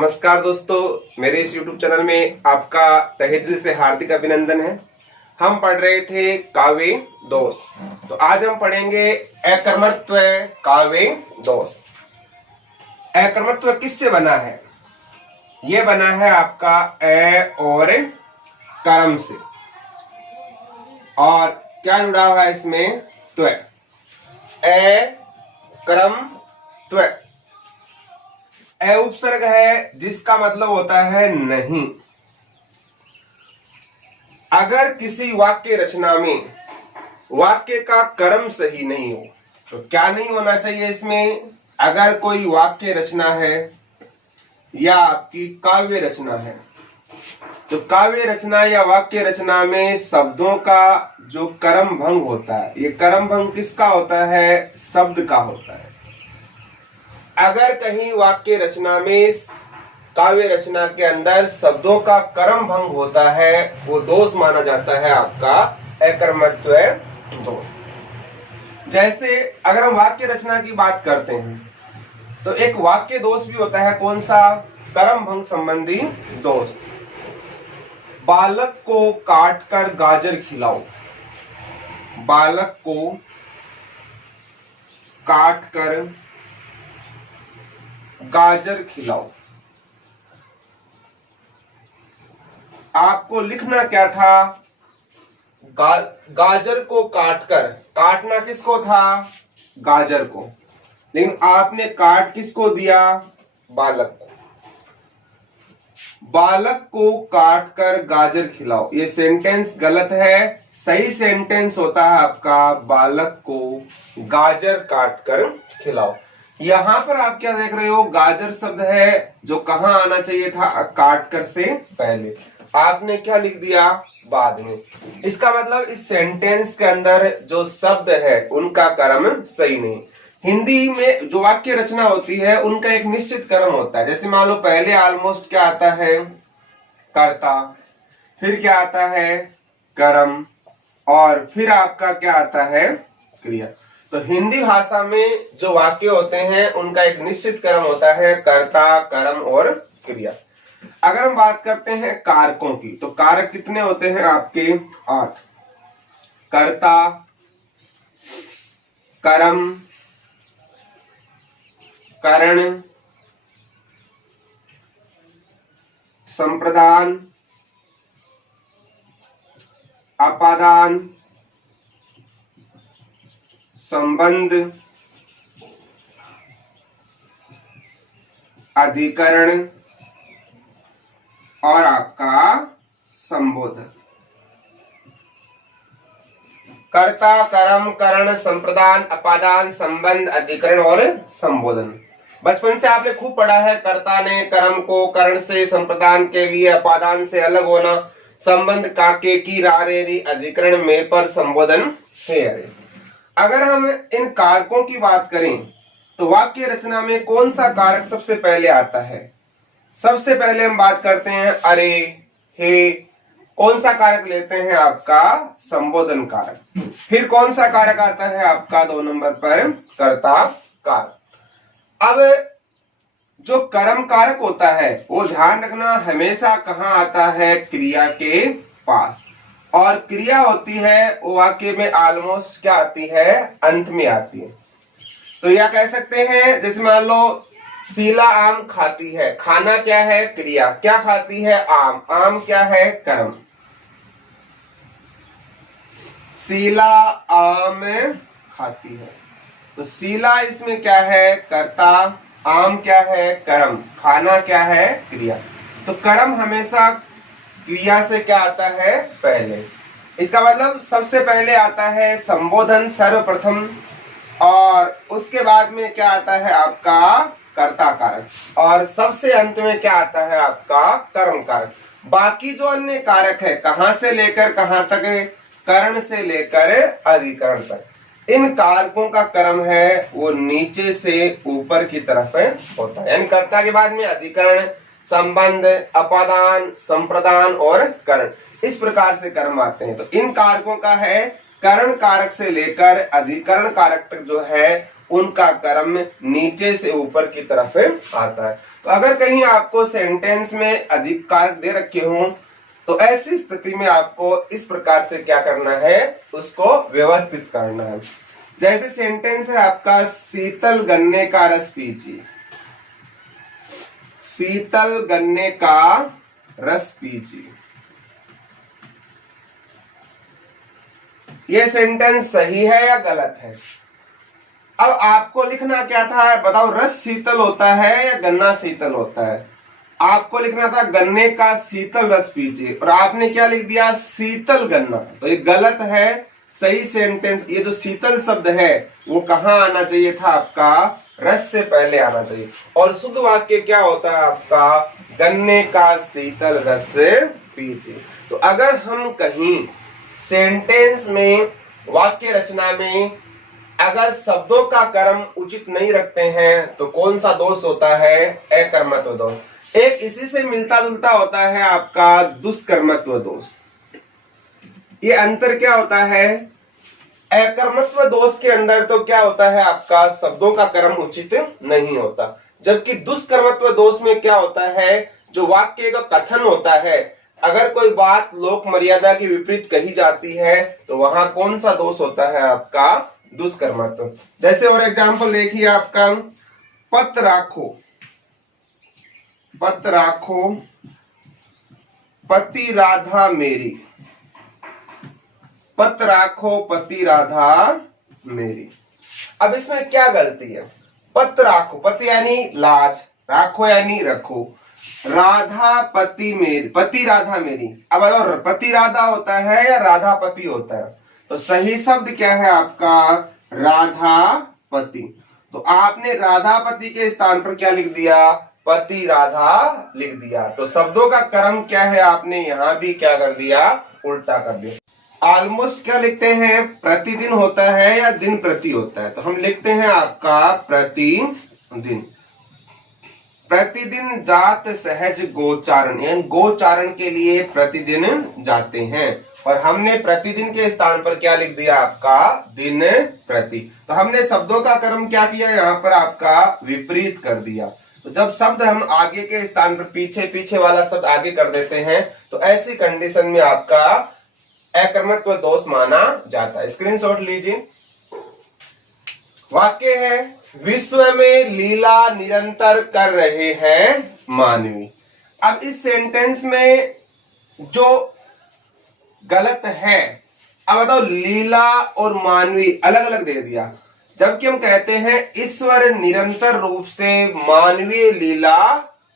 नमस्कार दोस्तों, मेरे इस YouTube चैनल में आपका तहे दिल से हार्दिक अभिनंदन है। हम पढ़ रहे थे काव्य दोष। तो आज हम पढ़ेंगे अकर्मत्व काव्य दोष। अकर्मत्व किससे बना है? ये बना है आपका ए और कर्म से। और क्या जुड़ा हुआ है इसमें? त्व। ए कर्म त्व। ए उपसर्ग है जिसका मतलब होता है नहीं। अगर किसी वाक्य रचना में वाक्य का कर्म सही नहीं हो तो क्या नहीं होना चाहिए इसमें? अगर कोई वाक्य रचना है या आपकी काव्य रचना है तो काव्य रचना या वाक्य रचना में शब्दों का जो कर्म भंग होता है, ये कर्म भंग किसका होता है? शब्द का होता है। अगर कहीं वाक्य रचना में काव्य रचना के अंदर शब्दों का कर्म भंग होता है, वो दोष माना जाता है आपका अकर्मत्व दोष। जैसे अगर हम वाक्य रचना की बात करते हैं तो एक वाक्य दोष भी होता है। कौन सा? कर्म भंग संबंधी दोष। बालक को काटकर गाजर खिलाओ। बालक को काटकर गाजर खिलाओ। आपको लिखना क्या था? गाजर को काटकर। काटना किसको था? गाजर को। लेकिन आपने काट किसको दिया? बालक को। बालक को काटकर गाजर खिलाओ, ये सेंटेंस गलत है। सही सेंटेंस होता है आपका बालक को गाजर काटकर खिलाओ। यहां पर आप क्या देख रहे हो? गाजर शब्द है जो कहां आना चाहिए था? काटकर से पहले। आपने क्या लिख दिया? बाद में। इसका मतलब इस सेंटेंस के अंदर जो शब्द है उनका कर्म सही नहीं। हिंदी में जो वाक्य रचना होती है उनका एक निश्चित कर्म होता है। जैसे मान लो पहले ऑलमोस्ट क्या आता है? कर्ता। फिर क्या आता है? कर्म। और फिर आपका क्या आता है? क्रिया। तो हिंदी भाषा में जो वाक्य होते हैं उनका एक निश्चित कर्म होता है, कर्ता, कर्म और क्रिया। अगर हम बात करते हैं कारकों की तो कारक कितने होते हैं आपके? 8। कर्ता, कर्म, करण, संप्रदान, अपादान, संबंध, अधिकरण और आपका संबोधन। कर्ता, कर्म, करण, संप्रदान, अपादान, संबंध, अधिकरण और संबोधन। बचपन से आपने खूब पढ़ा है। कर्ता ने कर्म को करण से, संप्रदान के लिए अपादान से अलग होना, संबंध काके की रारे री, अधिकरण में पर, संबोधन है अरे। अगर हम इन कारकों की बात करें तो वाक्य रचना में कौन सा कारक सबसे पहले आता है? सबसे पहले हम बात करते हैं अरे, हे। कौन सा कारक लेते हैं? आपका संबोधन कारक। फिर कौन सा कारक आता है आपका 2 नंबर पर? कर्ता कारक। अब जो कर्म कारक होता है वो ध्यान रखना हमेशा कहां आता है? क्रिया के पास। और क्रिया होती है वो वाक्य में ऑलमोस्ट क्या आती है? अंत में आती है। तो यह कह सकते हैं जैसे मान लो शीला आम खाती है। खाना क्या है? क्रिया। क्या खाती है? आम। आम क्या है? कर्म। शीला आम खाती है तो शीला इसमें क्या है? कर्ता। आम क्या है? कर्म। खाना क्या है? क्रिया। तो कर्म हमेशा क्रिया से क्या आता है? पहले। इसका मतलब सबसे पहले आता है संबोधन सर्वप्रथम, और उसके बाद में क्या आता है आपका? कर्ता कारक, और सबसे अंत में क्या आता है आपका? कर्म कारक। बाकी जो अन्य कारक है कहां से लेकर कहां तक? करण से लेकर अधिकरण तक। इन कारकों का कर्म है वो नीचे से ऊपर की तरफ होता है। यानी कर्ता के बाद में अधिकरण, संबंध, अपादान, संप्रदान और करण, इस प्रकार से कर्म आते हैं। तो इन कारकों का है करण कारक से लेकर अधिकरण कारक तक जो है उनका क्रम नीचे से ऊपर की तरफ आता है। तो अगर कहीं आपको सेंटेंस में अधिक कारक दे रखे हों तो ऐसी स्थिति में आपको इस प्रकार से क्या करना है, उसको व्यवस्थित करना है। जैसे सेंटेंस है आपका शीतल गन्ने का रस पीजिए, शीतल गन्ने का रस पीजिए। ये सेंटेंस सही है या गलत है? अब आपको लिखना क्या था, बताओ, रस शीतल होता है या गन्ना शीतल होता है? आपको लिखना था गन्ने का शीतल रस पीजिए और आपने क्या लिख दिया, शीतल गन्ना। तो ये गलत है। सही सेंटेंस, ये जो शीतल शब्द है वो कहाँ आना चाहिए था, आपका रस से पहले आना चाहिए। और शुद्ध वाक्य क्या होता है आपका, गन्ने का शीतल रस पीजिए। तो अगर हम कहीं सेंटेंस में, वाक्य रचना में अगर शब्दों का क्रम उचित नहीं रखते हैं तो कौन सा दोष होता है, अकर्मत्व दोष। एक इसी से मिलता जुलता होता है आपका दुष्कर्मत्व दोष। ये अंतर क्या होता है, अकर्मत्व दोष के अंदर तो क्या होता है आपका, शब्दों का क्रम उचित नहीं होता, जबकि दुष्कर्मत्व दोष में क्या होता है, जो वाक्य का कथन होता है, अगर कोई बात लोक मर्यादा की विपरीत कही जाती है तो वहां कौन सा दोष होता है आपका, दुष्कर्मत्व। जैसे और एग्जांपल देखिए आपका, पत राखो, पत राखो पति राधा मेरी, पत राखो पति राधा मेरी। अब इसमें क्या गलती है, पत राखो, पति यानी लाज, राखो यानी रखो, राधा पति मेरी, पति राधा मेरी। अब अगर पति राधा होता है या राधा पति होता है, तो सही शब्द क्या है आपका, राधा पति। तो आपने राधा पति के स्थान पर क्या लिख दिया, पति राधा लिख दिया। तो शब्दों का क्रम क्या है, आपने यहां भी क्या कर दिया, उल्टा कर दिया। ऑलमोस्ट क्या लिखते हैं, प्रतिदिन होता है या दिन प्रति होता है, तो हम लिखते हैं आपका प्रतिदिन। प्रतिदिन जात सहज गोचारण, यानी गोचारण के लिए प्रतिदिन जाते हैं, और हमने प्रतिदिन के स्थान पर क्या लिख दिया आपका, दिन प्रति। तो हमने शब्दों का क्रम क्या किया, यहाँ पर आपका विपरीत कर दिया। तो जब शब्द हम आगे के स्थान पर पीछे, पीछे वाला शब्द आगे कर देते हैं तो ऐसी कंडीशन में आपका अकर्मत्व दोष माना जाता है। स्क्रीनशॉट लीजिए। वाक्य है, विश्व में लीला निरंतर कर रहे हैं मानवी। अब इस सेंटेंस में जो गलत है, अब बताओ, लीला और मानवी अलग अलग दे दिया, जबकि हम कहते हैं ईश्वर निरंतर रूप से मानवीय लीला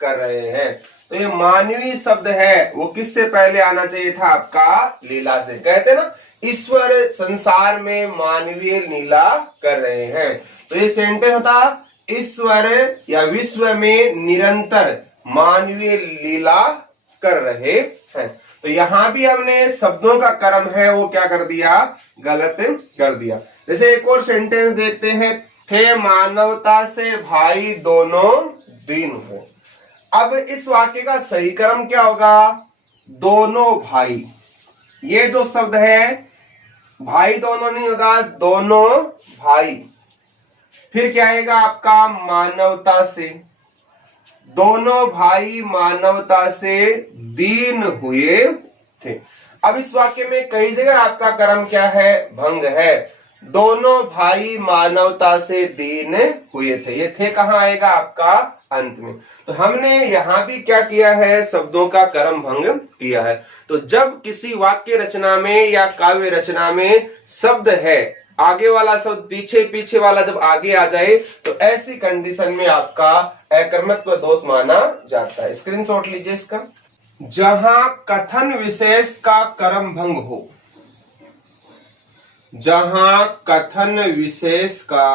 कर रहे हैं। तो ये मानवीय शब्द है वो किससे पहले आना चाहिए था आपका, लीला से। कहते हैं ना, ईश्वर संसार में मानवीय लीला कर रहे हैं। तो ये सेंटेंस था, ईश्वर या विश्व में निरंतर मानवीय लीला कर रहे हैं। तो यहां भी हमने शब्दों का क्रम है वो क्या कर दिया, गलत कर दिया। जैसे एक और सेंटेंस देखते हैं, थे मानवता से भाई दोनों दीन हो। अब इस वाक्य का सही क्रम क्या होगा, दोनों भाई। ये जो शब्द है, भाई दोनों नहीं होगा, दोनों भाई। फिर क्या आएगा आपका, मानवता से, दोनों भाई मानवता से दीन हुए थे। अब इस वाक्य में कई जगह आपका क्रम क्या है, भंग है। दोनों भाई मानवता से दीन हुए थे, ये थे कहां आएगा आपका, अंत में। तो हमने यहां भी क्या किया है, शब्दों का क्रम भंग किया है। तो जब किसी वाक्य रचना में या काव्य रचना में शब्द है, आगे वाला शब्द पीछे, पीछे वाला जब आगे आ जाए तो ऐसी कंडीशन में आपका अकर्मत्व दोष माना जाता है। स्क्रीनशॉट लीजिए इसका। जहां कथन विशेष का क्रम भंग हो, जहां कथन विशेष का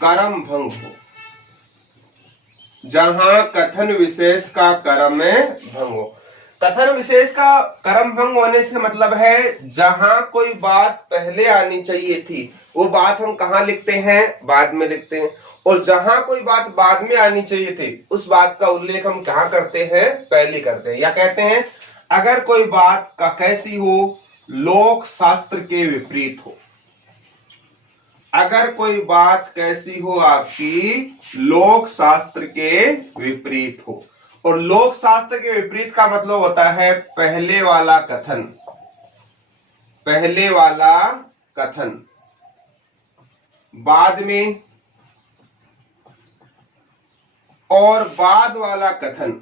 क्रम भंग हो, जहां कथन विशेष का क्रम भंग हो। कथन विशेष का क्रम भंग होने से मतलब है जहां कोई बात पहले आनी चाहिए थी वो बात हम कहां लिखते हैं, बाद में लिखते हैं, और जहां कोई बात बाद में आनी चाहिए थी उस बात का उल्लेख हम कहां करते हैं, पहले करते हैं। या कहते हैं अगर कोई बात का कैसी हो, लोक शास्त्र के विपरीत हो। अगर कोई बात कैसी हो आपकी, लोक शास्त्र के विपरीत हो। और लोक शास्त्र के विपरीत का मतलब होता है पहले वाला कथन, पहले वाला कथन बाद में, और बाद वाला कथन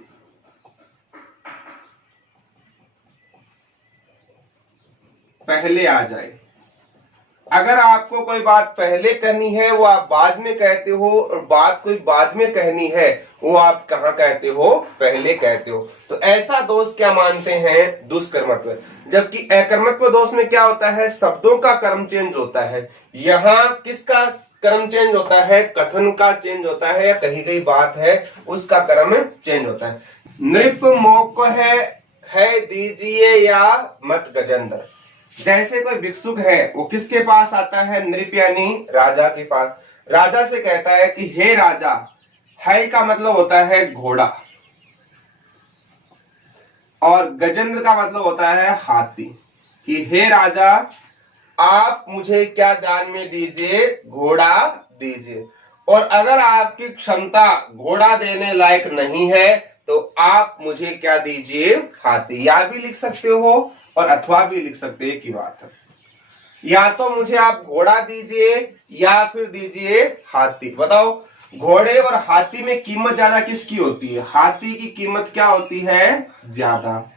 पहले आ जाए। अगर आपको कोई बात पहले करनी है वो आप बाद में कहते हो, और बात कोई बाद में कहनी है वो आप कहां कहते हो, पहले कहते हो। तो ऐसा दोष क्या मानते हैं, दुष्कर्मत्व। जबकि अकर्मत्व दोष में क्या होता है, शब्दों का क्रम चेंज होता है। यहाँ किसका क्रम चेंज होता है, कथन का चेंज होता है, या कही गई बात है उसका क्रम चेंज होता है। नृप मोक्ष है दीजिए या मत गजेंद्र। जैसे कोई भिक्षुक है वो किसके पास आता है, नृप यानी राजा के पास। राजा से कहता है कि हे राजा, है का मतलब होता है घोड़ा, और गजेंद्र का मतलब होता है हाथी। कि हे राजा, आप मुझे क्या दान में दीजिए, घोड़ा दीजिए। और अगर आपकी क्षमता घोड़ा देने लायक नहीं है तो आप मुझे क्या दीजिए, हाथी। या भी लिख सकते हो और अथवा भी लिख सकते हैं की बात है। या तो मुझे आप घोड़ा दीजिए या फिर दीजिए हाथी। बताओ, घोड़े और हाथी में कीमत ज्यादा किसकी होती है, हाथी की कीमत क्या होती है, ज्यादा,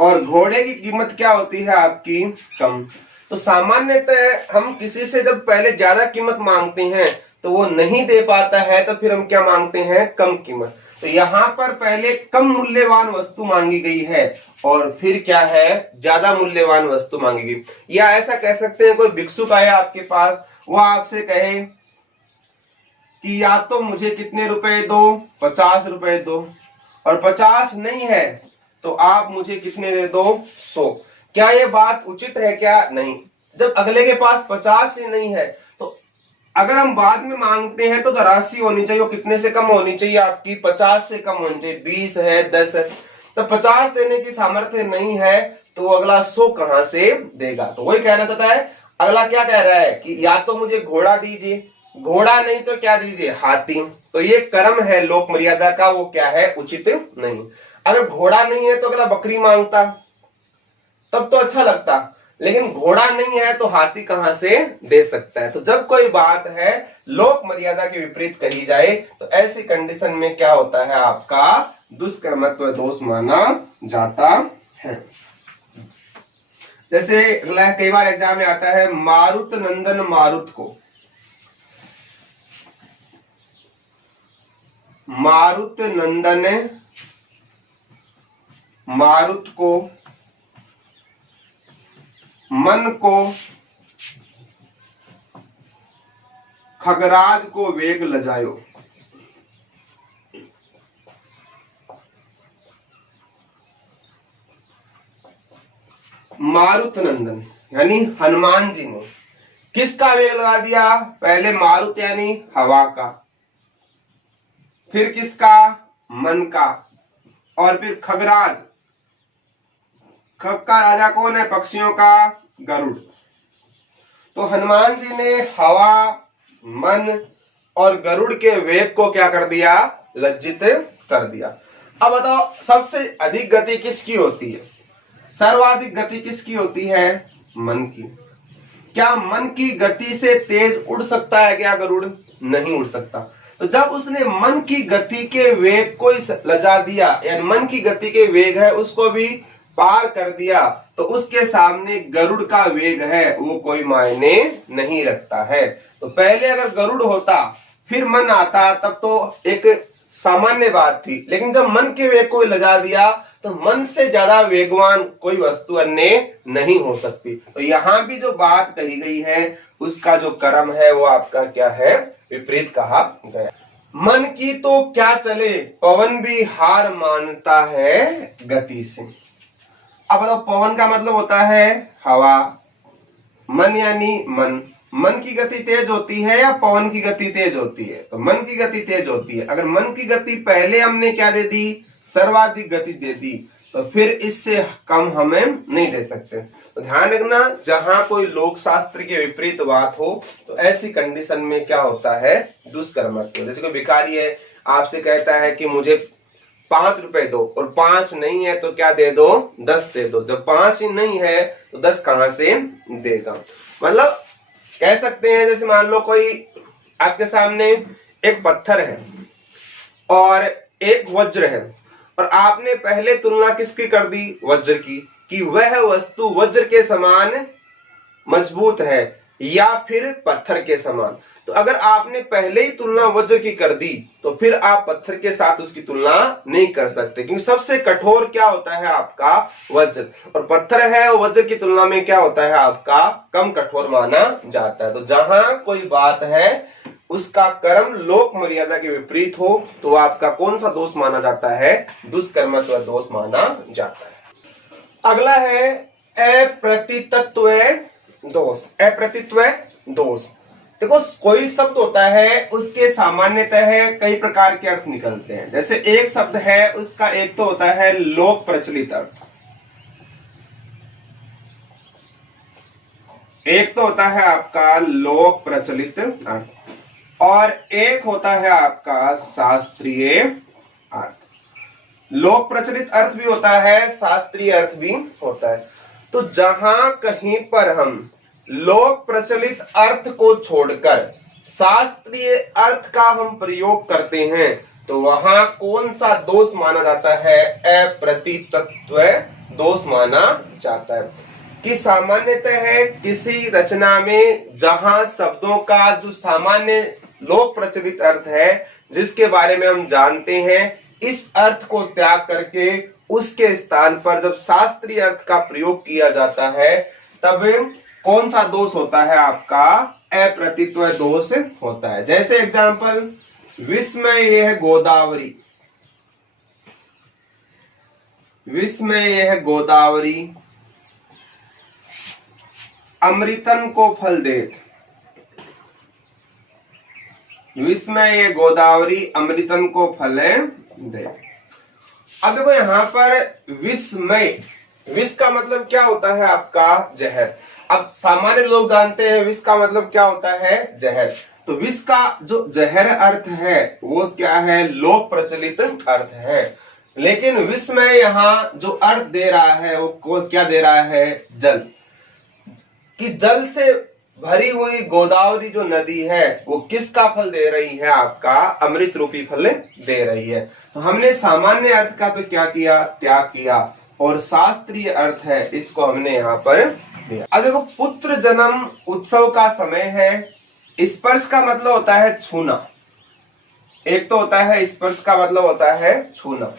और घोड़े की कीमत क्या होती है आपकी, कम। तो सामान्यतः हम किसी से जब पहले ज्यादा कीमत मांगते हैं तो वो नहीं दे पाता है तो फिर हम क्या मांगते हैं, कम कीमत। तो यहाँ पर पहले कम मूल्यवान वस्तु मांगी गई है और फिर क्या है, ज्यादा मूल्यवान वस्तु मांगी गई। या ऐसा कह सकते हैं, कोई भिक्षुक आया आपके पास, वो आपसे कहे कि या तो मुझे कितने रुपए दो, 50 रुपए दो, और 50 नहीं है तो आप मुझे कितने दे दो, 100। क्या ये बात उचित है, क्या नहीं। जब अगले के पास 50 ही नहीं है तो अगर हम बाद में मांगते हैं तो राशि होनी चाहिए, वो कितने से कम होनी चाहिए आपकी, 50 से कम होनी चाहिए। 20 है, 10 है, तो 50 देने की सामर्थ्य नहीं है तो अगला 100 कहां से देगा। तो वही कहना चाहता है, अगला क्या कह रहा है कि या तो मुझे घोड़ा दीजिए, घोड़ा नहीं तो क्या दीजिए, हाथी। तो ये कर्म है लोक मर्यादा का, वो क्या है, उचित नहीं। अगर घोड़ा नहीं है तो अगला बकरी मांगता, तब तो अच्छा लगता, लेकिन घोड़ा नहीं है तो हाथी कहां से दे सकता है। तो जब कोई बात है लोक मर्यादा के विपरीत कही जाए तो ऐसी कंडीशन में क्या होता है, आपका दुष्कर्मत्व दोष माना जाता है। जैसे कई बार एग्जाम में आता है, मारुत नंदन मारुत को, मारुत नंदन मारुत को, मन को, खगराज को वेग लजायो। मारुत नंदन यानी हनुमान जी ने किसका वेग लगा दिया, पहले मारुत यानी हवा का, फिर किसका, मन का, और फिर खगराज, खग का राजा कौन है, पक्षियों का गरुड़। तो हनुमान जी ने हवा, मन और गरुड़ के वेग को क्या कर दिया, लज्जित कर दिया। अब बताओ, सबसे अधिक गति किसकी होती है, सर्वाधिक गति किसकी होती है, मन की। क्या मन की गति से तेज उड़ सकता है क्या गरुड़, नहीं उड़ सकता। तो जब उसने मन की गति के वेग को लजा दिया, यानी मन की गति के वेग है उसको भी पार कर दिया, तो उसके सामने गरुड़ का वेग है वो कोई मायने नहीं रखता है। तो पहले अगर गरुड़ होता फिर मन आता तब तो एक सामान्य बात थी, लेकिन जब मन के वेग को लगा दिया तो मन से ज्यादा वेगवान कोई वस्तु अन्य नहीं हो सकती। तो यहाँ भी जो बात कही गई है उसका जो कर्म है वो आपका क्या है, विपरीत कहा गया। मन की तो क्या चले, पवन भी हार मानता है गति से। अब बताओ, पवन का मतलब होता है हवा, मन यानी मन, मन की गति तेज होती है या पवन की गति तेज होती है, तो मन की गति तेज होती है। अगर मन की गति पहले हमने क्या दे दी, सर्वाधिक गति दे दी, तो फिर इससे कम हमें नहीं दे सकते। तो ध्यान रखना, जहां कोई लोक शास्त्र के विपरीत बात हो तो ऐसी कंडीशन में क्या होता है, दुष्कर्मत्व। जैसे कोई भिखारी है, आपसे कहता है कि मुझे 5 रुपए दो, और 5 नहीं है तो क्या दे दो, 10 दे दो। जब 5 ही नहीं है तो 10 कहां से देगा। मतलब कह सकते हैं, जैसे मान लो कोई आपके सामने एक पत्थर है और एक वज्र है, और आपने पहले तुलना किसकी कर दी, वज्र की, कि वह वस्तु वज्र के समान मजबूत है या फिर पत्थर के समान। तो अगर आपने पहले ही तुलना वज्र की कर दी तो फिर आप पत्थर के साथ उसकी तुलना नहीं कर सकते, क्योंकि सबसे कठोर क्या होता है आपका, वज्र, और पत्थर है और वज्र की तुलना में क्या होता है आपका, कम कठोर माना जाता है। तो जहां कोई बात है उसका कर्म लोक मर्यादा के विपरीत हो तो आपका कौन सा दोष माना जाता है, दुष्कर्मत्व दोष माना जाता है। अगला है अप्रतितत्व दोष। अप्रतित्व दोष, देखो कोई शब्द होता है उसके सामान्यतः कई प्रकार के अर्थ निकलते हैं। जैसे एक शब्द है उसका एक तो होता है लोक प्रचलित अर्थ, एक तो होता है आपका लोक प्रचलित अर्थ, और एक होता है आपका शास्त्रीय अर्थ। लोक प्रचलित अर्थ भी होता है, शास्त्रीय अर्थ भी होता है। तो जहां कहीं पर हम लोक प्रचलित अर्थ को छोड़कर शास्त्रीय अर्थ का हम प्रयोग करते हैं तो वहां कौन सा दोष माना जाता है, अप्रतितत्व दोष माना जाता है। कि सामान्यतः किसी रचना में जहां शब्दों का जो सामान्य लोक प्रचलित अर्थ है जिसके बारे में हम जानते हैं, इस अर्थ को त्याग करके उसके स्थान पर जब शास्त्रीय अर्थ का प्रयोग किया जाता है तब कौन सा दोष होता है आपका, अप्रतित्व दोष होता है। जैसे एग्जांपल, विस्मय यह गोदावरी, विस्मय यह गोदावरी अमृतन को फल देत, विस्मय ये गोदावरी अमृतन को फल दे। अब देखो यहां पर विस्मय, विष का मतलब क्या होता है आपका, जहर। अब सामान्य लोग जानते हैं विष का मतलब क्या होता है, जहर। तो विष का जो जहर अर्थ है वो क्या है, लोक प्रचलित अर्थ है। लेकिन विस्मय यहाँ जो अर्थ दे रहा है वो क्या दे रहा है, जल। कि जल से भरी हुई गोदावरी जो नदी है वो किसका फल दे रही है, आपका अमृत रूपी फल दे रही है। तो हमने सामान्य अर्थ का तो क्या किया, त्याग किया, और शास्त्रीय अर्थ है इसको हमने यहाँ पर दिया। अब देखो, पुत्र जन्म उत्सव का समय है। स्पर्श का मतलब होता है छूना, एक तो होता है स्पर्श का मतलब होता है छूना।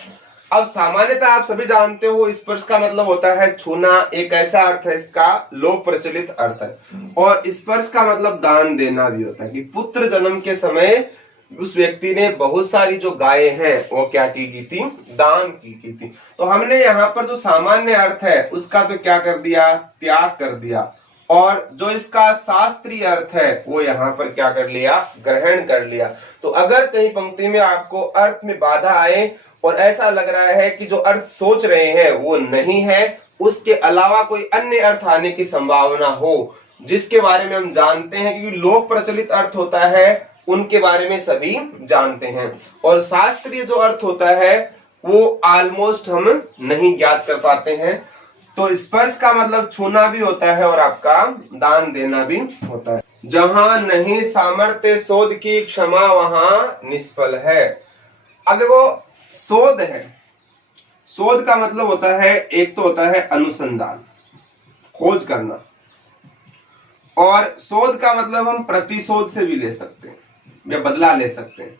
अब सामान्यतः आप सभी जानते हो स्पर्श का मतलब होता है छूना, एक ऐसा अर्थ है इसका लोक प्रचलित अर्थ है। और स्पर्श का मतलब दान देना भी होता है, कि पुत्र जन्म के समय उस व्यक्ति ने बहुत सारी जो गायें हैं वो क्या की थी, दान की थी। तो हमने यहाँ पर जो सामान्य अर्थ है उसका तो क्या कर दिया, त्याग कर दिया, और जो इसका शास्त्रीय अर्थ है वो यहाँ पर क्या कर लिया, ग्रहण कर लिया। तो अगर कहीं पंक्ति में आपको अर्थ में बाधा आए और ऐसा लग रहा है कि जो अर्थ सोच रहे हैं वो नहीं है, उसके अलावा कोई अन्य अर्थ आने की संभावना हो जिसके बारे में हम जानते हैं, क्योंकि लोक प्रचलित अर्थ होता है उनके बारे में सभी जानते हैं, और शास्त्रीय जो अर्थ होता है वो ऑलमोस्ट हम नहीं ज्ञात कर पाते हैं। तो स्पर्श का मतलब छूना भी होता है और आपका दान देना भी होता है। जहां नहीं सामर्थ्य शोध की क्षमा वहां निष्फल है। अब देखो, शोध है, शोध का मतलब होता है, एक तो होता है अनुसंधान, खोज करना, और शोध का मतलब हम प्रतिशोध से भी ले सकते हैं या बदला ले सकते हैं।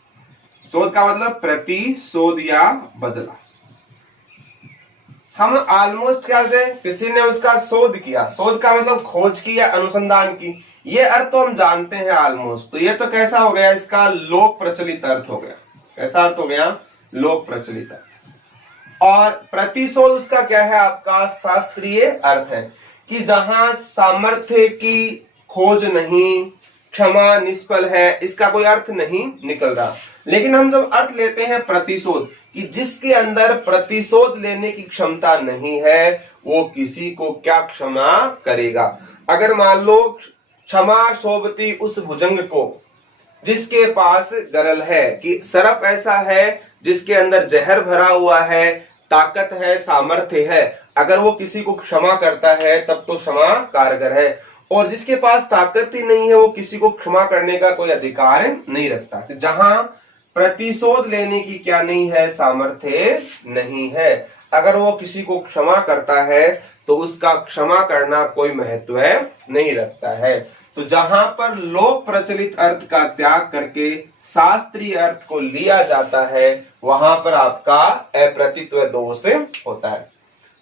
शोध का मतलब प्रतिशोध या बदला। हम ऑलमोस्ट क्या से, किसी ने उसका शोध किया, शोध का मतलब खोज की या अनुसंधान की, ये अर्थ तो हम जानते हैं ऑलमोस्ट। तो ये तो कैसा हो गया, इसका लोक प्रचलित अर्थ हो गया। कैसा अर्थ हो गया, लोक प्रचलित अर्थ। और प्रतिशोध उसका क्या है, आपका शास्त्रीय अर्थ है, कि जहां सामर्थ्य की खोज नहीं, क्षमा निष्फल है, इसका कोई अर्थ नहीं निकल रहा। लेकिन हम जब अर्थ लेते हैं प्रतिशोध, कि जिसके अंदर प्रतिशोध लेने की क्षमता नहीं है वो किसी को क्या क्षमा करेगा। अगर मान लो क्षमा शोभती उस भुजंग को जिसके पास गरल है, कि सरप ऐसा है जिसके अंदर जहर भरा हुआ है, ताकत है, सामर्थ्य है, अगर वो किसी को क्षमा करता है तब तो क्षमा कारगर है। और जिसके पास ताकत ही नहीं है वो किसी को क्षमा करने का कोई अधिकार नहीं रखता। तो जहां प्रतिशोध लेने की क्या नहीं है, सामर्थ्य नहीं है, अगर वो किसी को क्षमा करता है तो उसका क्षमा करना कोई महत्व नहीं रखता है। तो जहां पर लोक प्रचलित अर्थ का त्याग करके शास्त्रीय अर्थ को लिया जाता है वहां पर आपका अप्रतित्व दोष होता है।